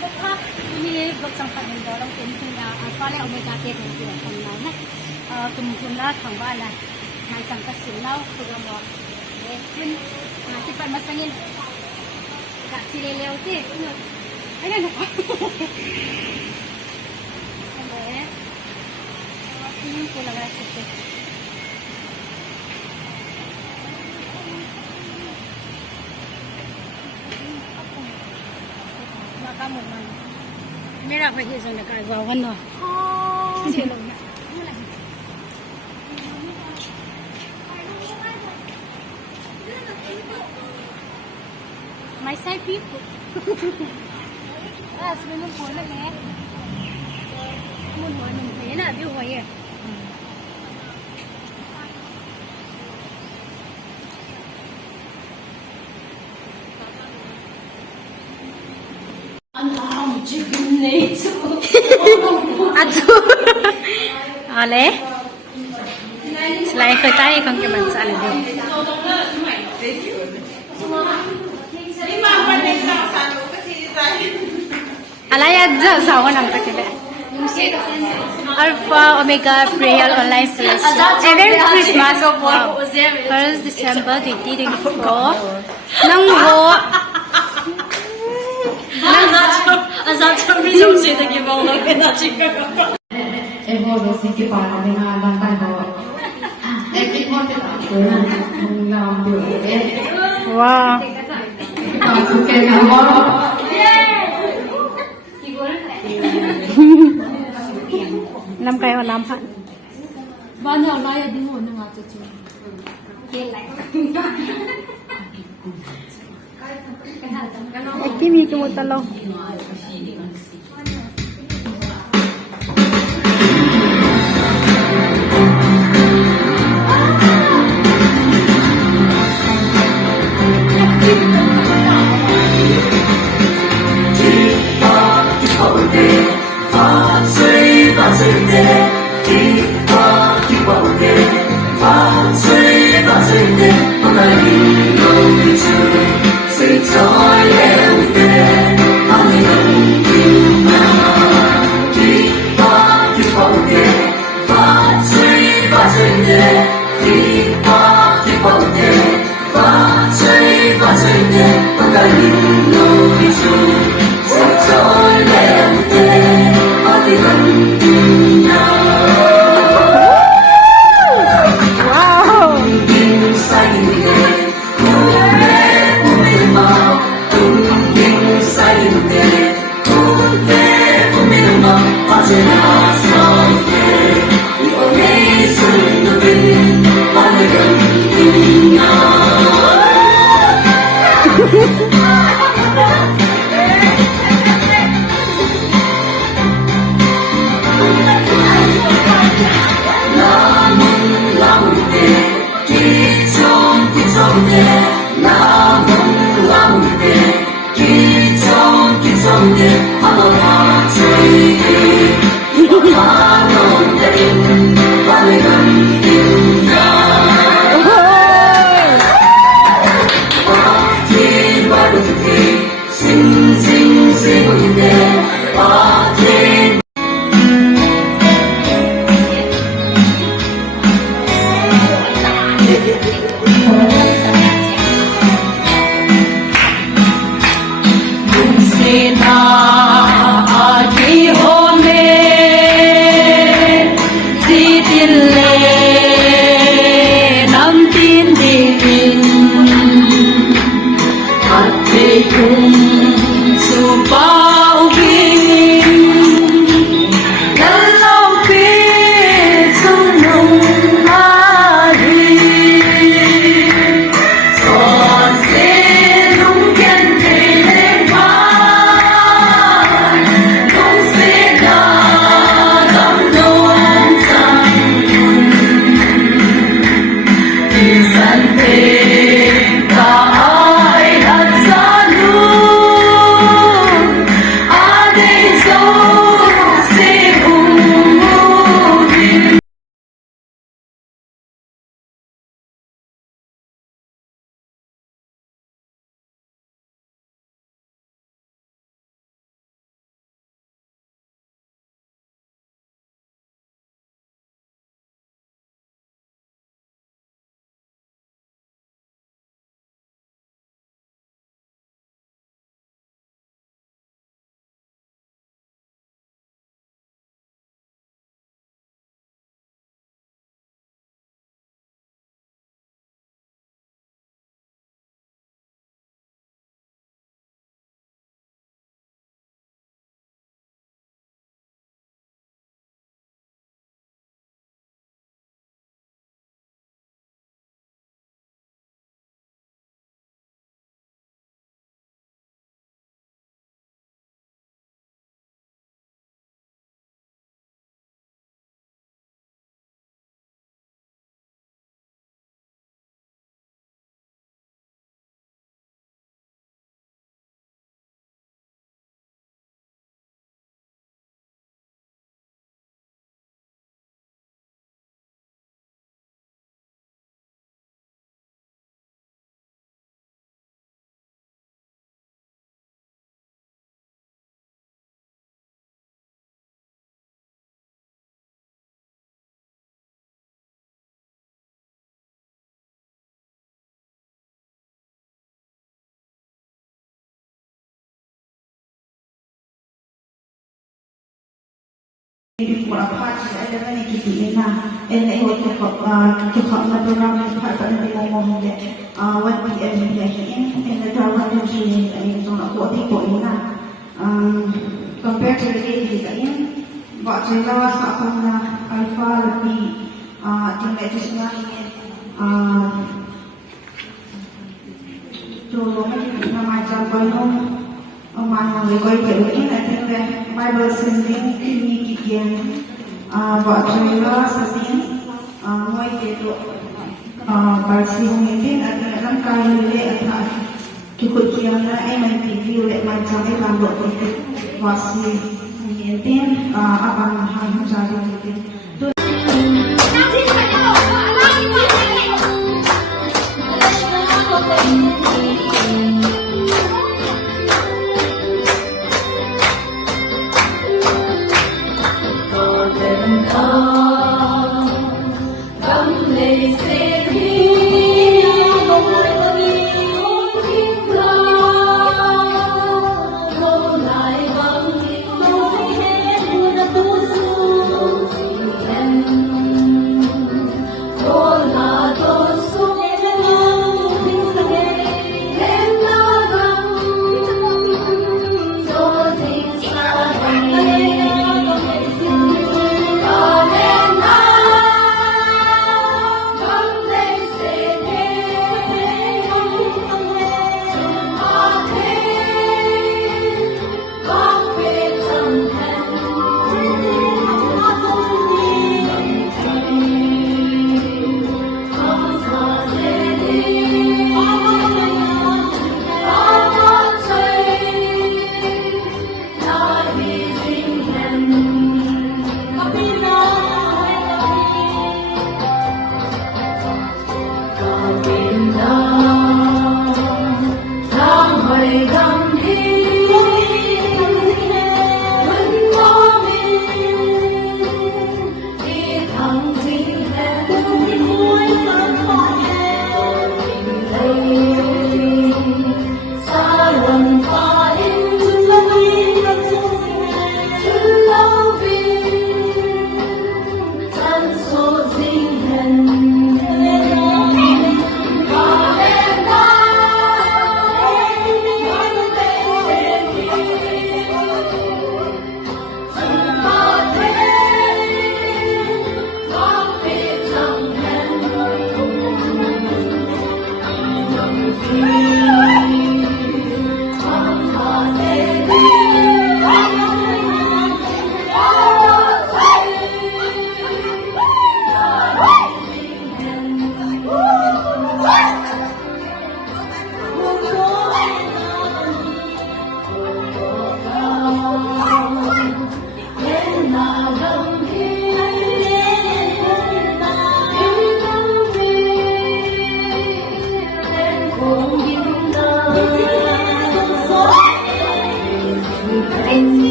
ini buat sampai mendorong penting ya apa le omega 3 itu kan nah tumpunlah thangbalah nang sangka sinau programo kun tipan masangin kak sileleu ti ada nak boleh ini pula lagi kamu mana? Merah pergi sana kat bawah mana? Oh, siapa? My side people. Ah, sebenarnya boleh ni. Mun mana ni nak dia hoye. Aduh, oleh, selain kertai kau keman salah dia. Alay aja sawan ang takile. Alpha Omega Prayer Online Plus. Every Christmas, 1st December 2024. Nang ho. Azat mi jom se de ke bang lo ke na chika ego do se ke para de na la ka do e ke mo te ta ko na do e wow ka su ke na mo năm cây hoặc năm hận ba nào lai đi ngồi nó ngã chu Kimi ke mutalo before a party, I never need to be in and I would take up the program and part of the moment that 1 p.m. in the tower country and so on what people in compared to the day in but I was up on alpha the legislation to make my job mà người quay kiểu ý là thế này Bible sending kini kikian vợ chồng lo sending ngôi kiểu barsi ngin ada dalam kali le atha cukup kian na ai mai review le macam ai lambo itu wasi ngin akan hang cari itu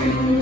Thank you.